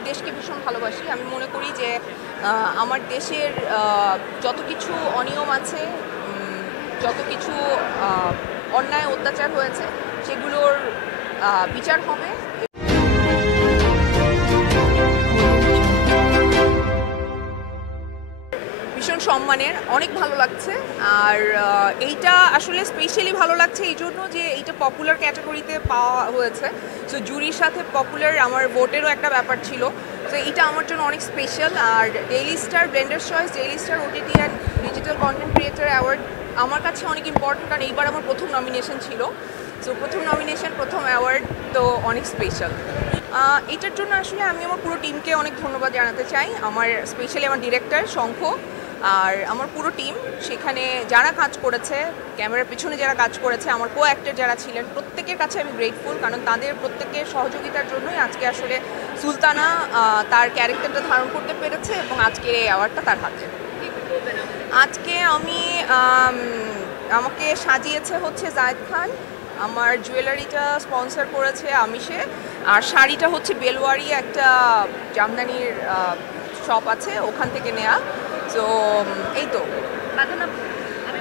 আমার দেশকে ভীষণ ভালোবাসি। আমি মনে করি যে আমার দেশের যত কিছু অনিয়ম আছে, যত কিছু অন্যায় অত্যাচার হয়েছে সেগুলোর বিচার হবে। ভীষণ সম্মানের, অনেক ভালো লাগছে। আর এইটা আসলে স্পেশালি ভালো লাগছে এই জন্য যে এইটা পপুলার ক্যাটাগরিতে পাওয়া হয়েছে। সো জুরির সাথে পপুলার আমার ভোটেরও একটা ব্যাপার ছিল। তো এইটা আমার জন্য অনেক স্পেশাল। আর daily star blenders choice, daily star OTT and digital content creator award আমার কাছে অনেক ইম্পর্টেন্ট, কারণ এইবার আমার প্রথম নমিনেশন ছিল। সো প্রথম নমিনেশন, প্রথম অ্যাওয়ার্ড, তো অনেক স্পেশাল। এটার জন্য আসলে আমি আমার পুরো টিমকে অনেক ধন্যবাদ জানাতে চাই। আমার স্পেশালি আমার ডিরেক্টর শঙ্খ আর আমার পুরো টিম, সেখানে যারা কাজ করেছে, ক্যামেরার পিছনে যারা কাজ করেছে, আমার কো অ্যাক্টর যারা ছিলেন, প্রত্যেকের কাছে আমি গ্রেটফুল, কারণ তাদের প্রত্যেকের সহযোগিতার জন্যই আজকে আসলে সুলতানা তার ক্যারেক্টারটা ধারণ করতে পেরেছে এবং আজকের এই অ্যাওয়ার্ডটা তার হাতে। আজকে আমাকে সাজিয়েছে হচ্ছে জায়েদ খান, আমার জুয়েলারিটা স্পন্সর করেছে আমিষে, আর শাড়িটা হচ্ছে বেলওয়ারি একটা জামদানির শপ আছে, ওখান থেকে নেওয়া। তো এই তো আমি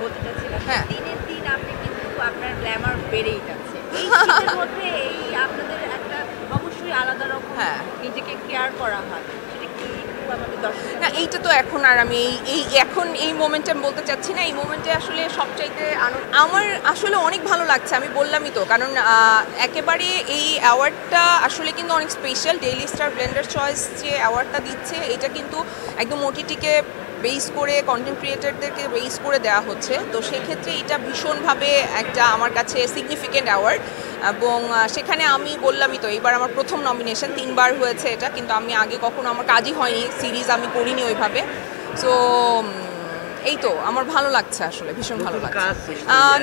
বলতে চাচ্ছিলাম, হ্যাঁ, দিনের দিন আপনি কিন্তু আপনার গ্ল্যামার বেড়েই যাচ্ছে। এই শীতের মধ্যে এই আপনাদের একটা অবশ্যই আলাদা রকম নিজেকে কেয়ার করা হয়, সেটা কি একটু আমাদের দর্শক? না, এইটা তো এখন আর আমি এখন এই মোমেন্টে আমি বলতে চাচ্ছি না। এই মোমেন্টে আসলে সবচাইতে আমার আসলে অনেক ভালো লাগছে, আমি বললামই তো, কারণ একেবারে এই অ্যাওয়ার্ডটা আসলে কিন্তু অনেক special. Daily star Blender choice যে অ্যাওয়ার্ডটা দিচ্ছে, এটা কিন্তু একদম ওটিটিকে বেস করে, কন্টেন্ট ক্রিয়েটারদেরকে বেস করে দেওয়া হচ্ছে। তো সেক্ষেত্রে এটা ভীষণভাবে একটা আমার কাছে সিগনিফিকেন্ট অ্যাওয়ার্ড। এবং সেখানে আমি বললামই তো, এইবার আমার প্রথম নমিনেশন, 3বার হয়েছে এটা, কিন্তু আমি আগে কখনো আমার কাজই হয়নি, সিরিজ আমি করিনি ওইভাবে। সো এই তো আমার ভালো লাগছে, আসলে ভীষণ ভালো লাগছে।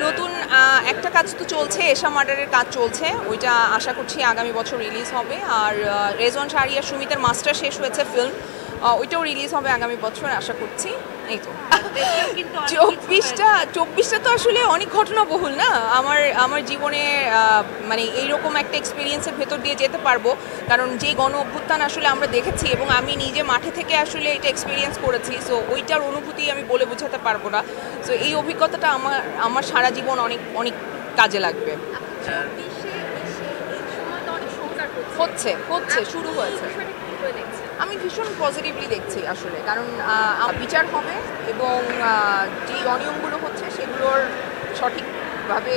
নতুন একটা কাজ তো চলছে, এশা মার্ডারের কাজ চলছে, ওইটা আশা করছি আগামী বছর রিলিজ হবে। আর রেজওয়ান শাহরিয়ার সুমিতের মাস্টার শেষ হয়েছে ফিল্ম, ওইটাও রিলিজ হবে আগামী বছর আশা করছি। এই তো 24টা তো আসলে অনেক ঘটনাবহুল না আমার জীবনে, মানে এইরকম একটা এক্সপিরিয়েন্সের ভেতর দিয়ে যেতে পারবো, কারণ যে গণ অভ্যুত্থান আসলে আমরা দেখেছি এবং আমি নিজে মাঠে থেকে আসলে এটা এক্সপিরিয়েন্স করেছি। সো ওইটার অনুভূতি আমি বলে বোঝাতে পারবো না। সো এই অভিজ্ঞতাটা আমার সারা জীবন অনেক অনেক কাজে লাগবে। হচ্ছে শুরু হয়েছে। আমি ভীষণ পজিটিভলি দেখছি আসলে, কারণ বিচার হবে এবং যে অনিয়মগুলো হচ্ছে সেগুলোর সঠিকভাবে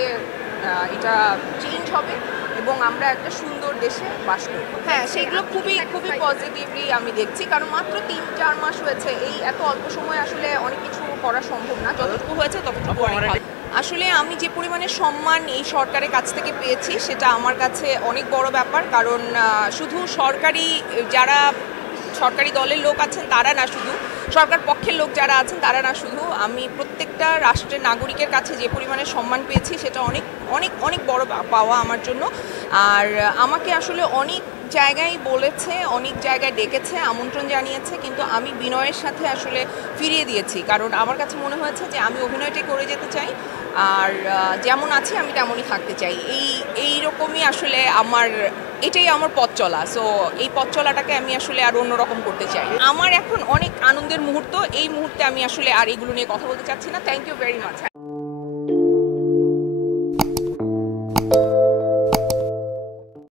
এটা চেঞ্জ হবে এবং আমরা একটা সুন্দর দেশে বাস করব। হ্যাঁ, সেগুলো খুবই খুবই পজিটিভলি আমি দেখছি, কারণ মাত্র 3-4 মাস হয়েছে। এই এত অল্প সময় আসলে অনেক কিছু করা সম্ভব না, যতটুকু হয়েছে ততটুকু অনেক ভালো। আসলে আমি যে পরিমাণে সম্মান এই সরকারের কাছ থেকে পেয়েছি, সেটা আমার কাছে অনেক বড় ব্যাপার। কারণ শুধু সরকারি দলের লোক আছেন তারা না, শুধু সরকার পক্ষের লোক যারা আছেন তারা না, শুধু আমি প্রত্যেকটা রাষ্ট্রের নাগরিকের কাছে যে পরিমাণে সম্মান পেয়েছি, সেটা অনেক অনেক অনেক বড় পাওয়া আমার জন্য। আর আমাকে আসলে অনেক জায়গায় বলেছে, অনেক জায়গায় ডেকেছে, আমন্ত্রণ জানিয়েছে, কিন্তু আমি বিনয়ের সাথে আসলে ফিরিয়ে দিয়েছি, কারণ আমার কাছে মনে হয়েছে যে আমি অভিনয়টাই করে যেতে চাই, আর যেমন আছি আমি তেমনই থাকতে চাই। এই রকমই আসলে এটাই আমার পথ চলা। সো এই পথ চলাটাকে আমি আসলে আর অন্যরকম করতে চাই। আমার এখন অনেক আনন্দের মুহূর্ত, এই মুহূর্তে আমি আসলে আর এগুলো নিয়ে কথা বলতে চাচ্ছি না। Thank you very much.